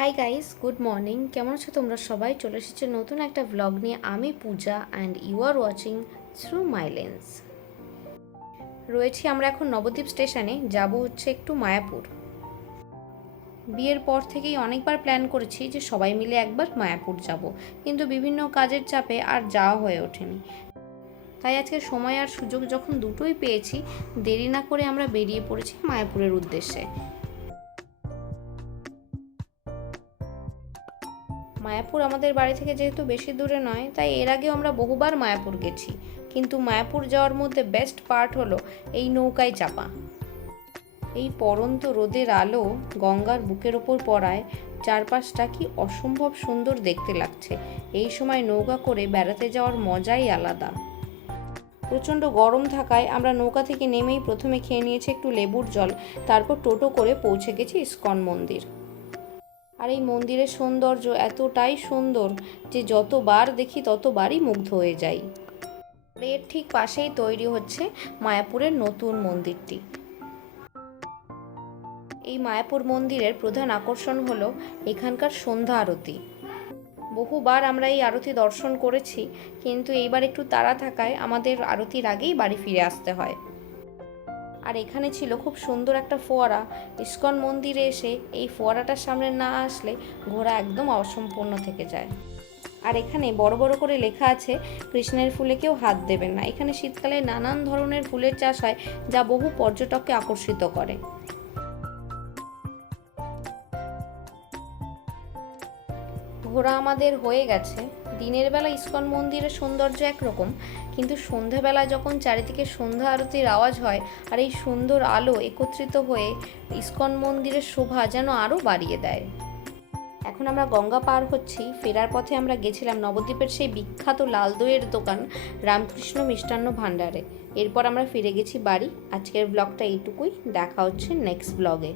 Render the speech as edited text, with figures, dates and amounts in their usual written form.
Hi guys, good morning. কেমন আছো তোমরা সবাই? চলে এসেছে নতুন একটা ভ্লগ নিয়ে। আমি Puja and you are watching through my lens. রয়েছি আমরা এখন নবদ্বীপ স্টেশনে, যাব হচ্ছে একটু মায়াপুর। বিয়ের পর থেকেই অনেকবার প্ল্যান করেছি যে সবাই মিলে একবার মায়াপুর যাব, কিন্তু বিভিন্ন কাজের চাপে আর যাওয়া হয়ে ওঠেনি। তাই আজকে সময় আর সুযোগ যখন দুটোই পেয়েছি, দেরি না করে আমরা বেরিয়ে পড়েছি মায়াপুরের উদ্দেশ্যে। মায়াপুর আমাদের বাড়ি থেকে যেহেতু বেশি দূরে নয়, তাই এর আগেও আমরা বহুবার মায়াপুর গেছি। কিন্তু মায়াপুর যাওয়ার মধ্যে বেস্ট পার্ট হলো এই নৌকায় চাপা। এই পড়ন্ত রোদের আলো গঙ্গার বুকের ওপর পড়ায় চারপাশটা কি অসম্ভব সুন্দর দেখতে লাগছে। এই সময় নৌকা করে বেড়াতে যাওয়ার মজাই আলাদা। প্রচণ্ড গরম থাকায় আমরা নৌকা থেকে নেমেই প্রথমে খেয়ে নিয়েছি একটু লেবুর জল, তারপর টোটো করে পৌঁছে গেছি ইস্কন মন্দির। আর এই মন্দিরের সৌন্দর্য এতটাই সুন্দর যে যতবার দেখি ততবারই মুগ্ধ হয়ে যাই। এর ঠিক পাশেই তৈরি হচ্ছে মায়াপুরের নতুন মন্দিরটি। এই মায়াপুর মন্দিরের প্রধান আকর্ষণ হলো এখানকার সন্ধ্যা আরতি। বহুবার আমরা এই আরতি দর্শন করেছি, কিন্তু এইবার একটু তাড়া থাকায় আমাদের আরতির আগেই বাড়ি ফিরে আসতে হয়। আর এখানে ছিল খুব সুন্দর একটা ফোয়ারা। ইস্কন মন্দিরে এসে এই ফোয়ারাটার সামনে না আসলে ঘোরা একদম অসম্পূর্ণ থেকে যায়। আর এখানে বড় বড় করে লেখা আছে, কৃষ্ণের ফুলে কেউ হাত দেবেন না। এখানে শীতকালে নানান ধরনের ফুলের চাষ হয়, যা বহু পর্যটককে আকর্ষিত করে। ঘোরা আমাদের হয়ে গেছে। দিনের বেলা ইস্কন মন্দিরের সৌন্দর্য একরকম, কিন্তু সন্ধ্যাবেলায় যখন চারিদিকে সন্ধ্যা আরতির আওয়াজ হয় আর এই সুন্দর আলো একত্রিত হয়ে ইস্কন মন্দিরের শোভা যেন আরও বাড়িয়ে দেয়। এখন আমরা গঙ্গা পার হচ্ছি। ফেরার পথে আমরা গেছিলাম নবদ্বীপের সেই বিখ্যাত লাল দইয়ের দোকান রামকৃষ্ণ মিষ্টান্ন ভাণ্ডারে। এরপর আমরা ফিরে গেছি বাড়ি। আজকের ব্লগটা এইটুকুই, দেখা হচ্ছে নেক্সট ব্লগে।